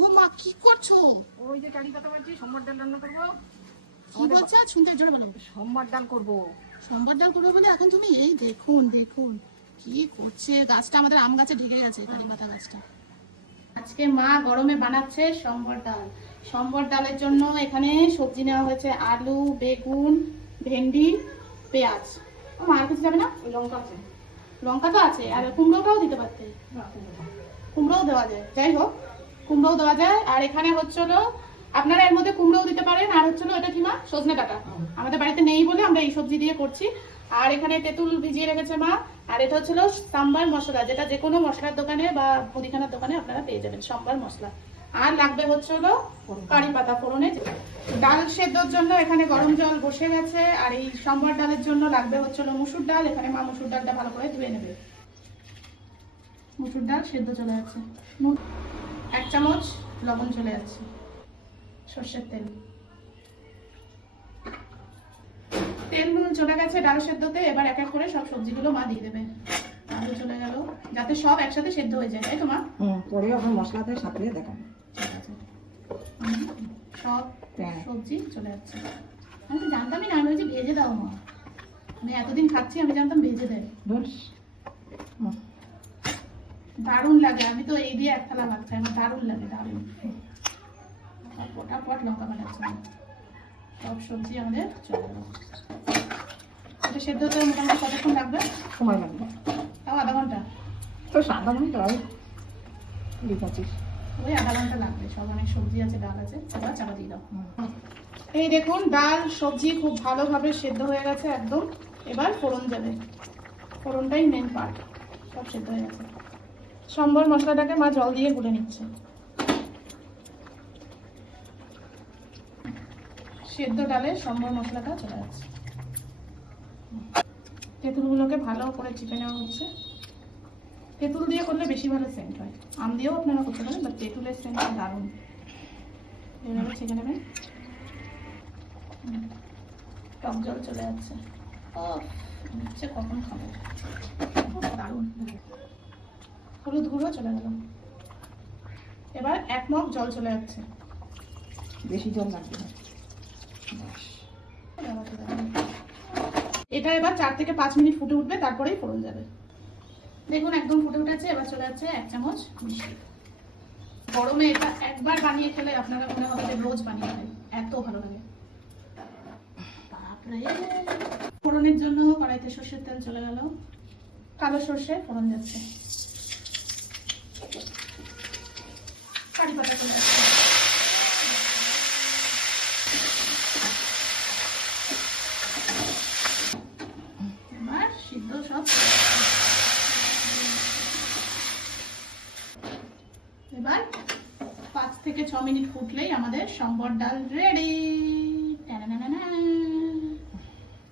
ও মা কি করছো? ওই যে কারি পাতা বাড়ছি, সোমবার ডাল রান্না করবো। কি বলছো? শুনতে জোরে বলো। সোমবার ডাল করবো। সোমবার ডাল করবো বলে এখন তুমি এই দেখুন দেখুন কি করছে। গাছটা আমাদের আম গাছে ঢেকে গেছে, কারি পাতা গাছটা। আজকে মা গরমে বানাচ্ছে সম্বর ডাল। সম্বর ডালের জন্য এখানে সবজি নেওয়া হয়েছে আলু, বেগুন, ভেন্ডি, পেঁয়াজ। ও মা আর কিছু যাবে না? লঙ্কা আছে। লঙ্কা তো আছে, আর কুমড়োটাও দিতে পারতে। কুমড়োও দেওয়া যায়, যাই হোক কুমড়োও দেওয়া যায়। আর এখানে হচ্ছিল আপনারা এর মধ্যে কুমড়োও দিতে পারেন। আর হচ্ছিল এটা কি মা? সজনে ডাঁটা। আমাদের বাড়িতে নেই বলে আমরা এই সবজি দিয়ে করছি। আর এখানে তেঁতুল ভিজিয়ে রেখেছে মা। আর এটা হচ্ছিল সাম্বার মশলা, যেটা যে কোনো মশলার দোকানে বা মুদিখানার দোকানে আপনারা পেয়ে যাবেন, সাম্বার মশলা। আর লাগবে হচ্ছিল কারি পাতা ফোড়নে। ডাল সেদ্ধর জন্য এখানে গরম জল বসে গেছে। আর এই সম্বর ডালের জন্য লাগবে হচ্ছিল মুসুর ডাল। এখানে মা মুসুর ডালটা ভালো করে ধুয়ে নেবে। মুসুর ডাল সেদ্ধ চলে যাচ্ছে। 1 চামচ লবণ চলে যাচ্ছে। সর্ষের তেল চলে গেছে ডাল সেদ্ধতে। এবার এক এক করে সব সবজিগুলো মা দিয়ে দেবে। আলু চলে গেল, যাতে সব একসাথে সেদ্ধ হয়ে যায়, তাই তো মা? পরে এখন মশলাতে সাথে দেখাবো। ঠিক আছে, সব সবজি চলে যাচ্ছে। আমি তো জানতামই না, আমি বলছি ভেজে দাও মা। আমি এতদিন খাচ্ছি, আমি জানতাম ভেজে দেয়। দারুণ লাগে, আমি তো এই দিয়ে 1 থালা ভাত খাই, আমার দারুণ লাগে, দারুণ। ফটাফট লঙ্কা বানাচ্ছে, সব সবজি আমাদের চলে গেল। এটা সেদ্ধ হতে মোটামুটি কতক্ষণ লাগবে? সময় লাগবে তাও আধা ঘন্টা। তো 7 ঘন্টা হয়, 20-25 ওই আধা ঘন্টা লাগবে। সব অনেক সবজি আছে, ডাল আছে। এবার চাপা দিয়ে দাও। এই দেখুন ডাল সবজি খুব ভালোভাবে সেদ্ধ হয়ে গেছে একদম। এবার ফোড়ন যাবে, ফোড়নটাই মেন পার্ট। সব সেদ্ধ হয়ে গেছে। সম্বর মশলাটাকে মা জল দিয়ে গুলে নিচ্ছে। সেদ্ধ ডালে সম্বর মশলাটা চলে যাচ্ছে। তেঁতুলগুলোকে ভালো করে চিপে নেওয়া হচ্ছে। তেঁতুল দিয়ে করলে বেশি ভালো সেন্ট হয়। আম দিয়েও আপনারা করতে পারেন, বাট তেঁতুলের সেন্টটা দারুণ। এভাবে ছেঁকে নেবেন। টক জল চলে যাচ্ছে। হচ্ছে কখন খাবো, দারুণ। হলুদ গুঁড়ো চলে গেল। এবার 1 মগ জল চলে যাচ্ছে। বেশি জল লাগবে না। এটা এবার 4 থেকে 5 মিনিট ফুটে উঠবে, তারপরেই ফোড়ন যাবে। দেখুন একদম ফুটে উঠেছে। এবার চলে যাচ্ছে 1 চামচ মিষ্টি। গরমে এটা একবার বানিয়ে খেলে আপনারা মনে হবে যে রোজ বানিয়ে খাই, এত ভালো লাগে। বাপরে। ফোড়নের জন্য কড়াইতে সর্ষের তেল চলে গেল। কালো সর্ষে ফোড়ন যাচ্ছে। কারি পাতা চলে যাচ্ছে। এবার সিদ্ধ সব। এবার 5 থেকে 6 মিনিট ফুটলেই আমাদের সম্বর ডাল রেডি।